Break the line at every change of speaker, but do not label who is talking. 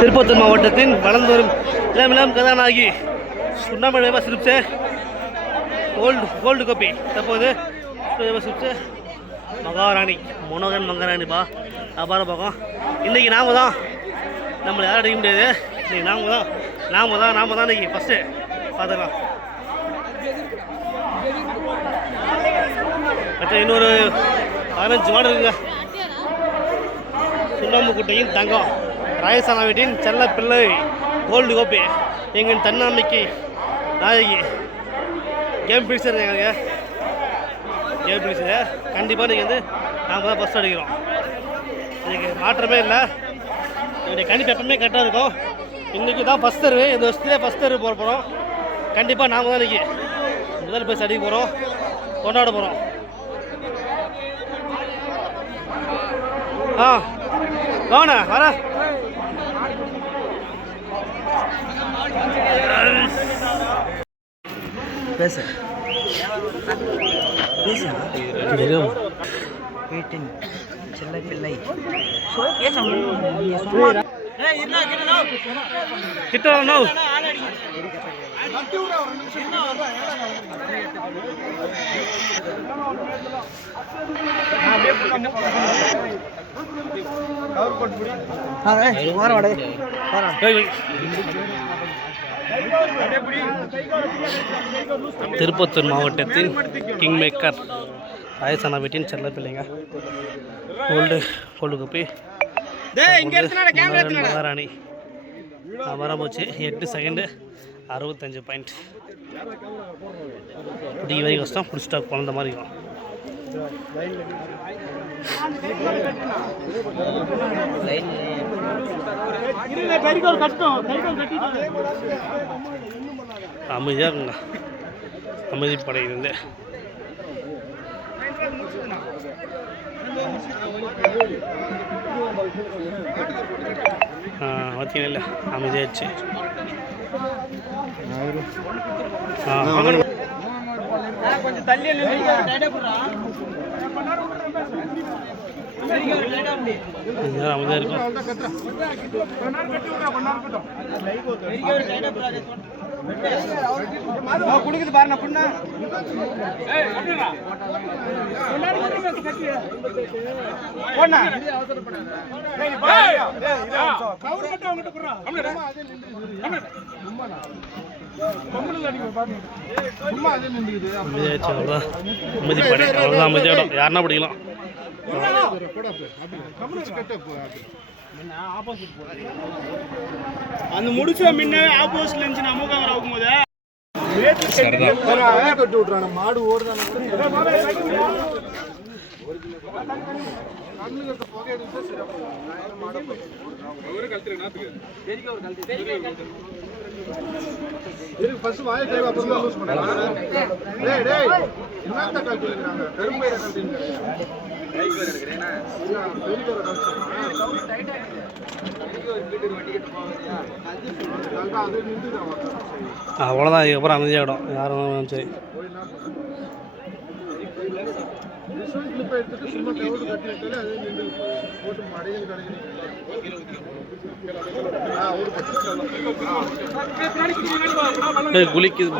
திருப்பத்தூர் மாவட்டத்தின் வளர்ந்து வரும் இளம் இளம் கதாநாயகி சுண்ணாமலை சிரிப்ஸு கோல்டு கோல்டு கப்பி தற்போது சிரிப்ஸு மகாராணி மனோகன் மகாராணிப்பா அபார பக்கம் இன்றைக்கி நாம தான் நம்மளை யாரும் அடிக்க முடியாது. இன்றைக்கி நாம தான் நாம தான் நாம தான் இன்றைக்கி ஃபஸ்ட்டு பார்த்துக்கலாம். மற்ற இன்னொரு பதினஞ்சு மாடு இருக்குங்க. சுண்ணாம்பு குட்டையும் தங்கம். ராயசானா வீட்டின் செல்ல பிள்ளை கோல்டு கோப்பி எங்கள் தன்னம்பிக்கை நாயகி. கேம் பிடிச்சர் எங்களுக்கு. கேம் பிடிச்சது கண்டிப்பாக நீங்கள் வந்து நாம் தான் ஃபஸ்ட் அடிக்கிறோம். இதுக்கு மாற்றமே இல்லை. என்னுடைய கணிப்பு எப்பவுமே கரெக்டாக இருக்கும். இன்றைக்கி தான் ஃபஸ்ட் தருவு இந்த வருஷத்துலேயே ஃபஸ்ட் தருவு போகிற போகிறோம் கண்டிப்பாக நாம் தான் இன்றைக்கி முதல் பரிசு அடிக்க போகிறோம் கொண்டாட போகிறோம் ஆ வாங்கண்ணா வரேன்
பேச. பேச. வீட்டின் செல்ல பிள்ளை
கிட்ட நோ. திருப்பத்தூர் மாவட்டத்தின் கிங் மேக்கர் ராயசானா வீட்டின் செல்ல பிள்ளைங்க. கோல்டு கோல்டு குப்பி மகாராணி. வர போச்சு எட்டு செகண்டு அறுபத்தஞ்சு பாயிண்ட் பிடிக்க வரை கஷ்டம். பிடிச்சிட்டா குழந்த மாதிரி இருக்கும். அமைதியாக இருக்குங்க அமைதிப்படை இருந்து பார்த்தீங்கன்னா இல்லை அமைதியாச்சு
கொஞ்சம் தள்ளி
கொஞ்ச நேரம் அமைதியாக இருக்கும்
பாருண்ணா புண்ணா போண்ணா
அமைதியாச்சு அவ்வளோதான் அவ்வளோதான் அமைதியாகிடும் யாருன்னா பிடிக்கலாம்
அந்த முடிச்ச முன்ன ஆப்போசிட்ல இருந்துச்சு நம்ம காங்கிற ஆகும்போது?
கட்டி விட்றான மாடு ஓடுதான இதுக்கு ஃபர்ஸ்ட் வாயை டைம் அப்புறம் டேய் டேய் என்னத்த
அவ்வளோதான் இதுக்கப்புறம் அமைதியாகிடும் யாரும் சரி.
சும்மா
குளிக்குது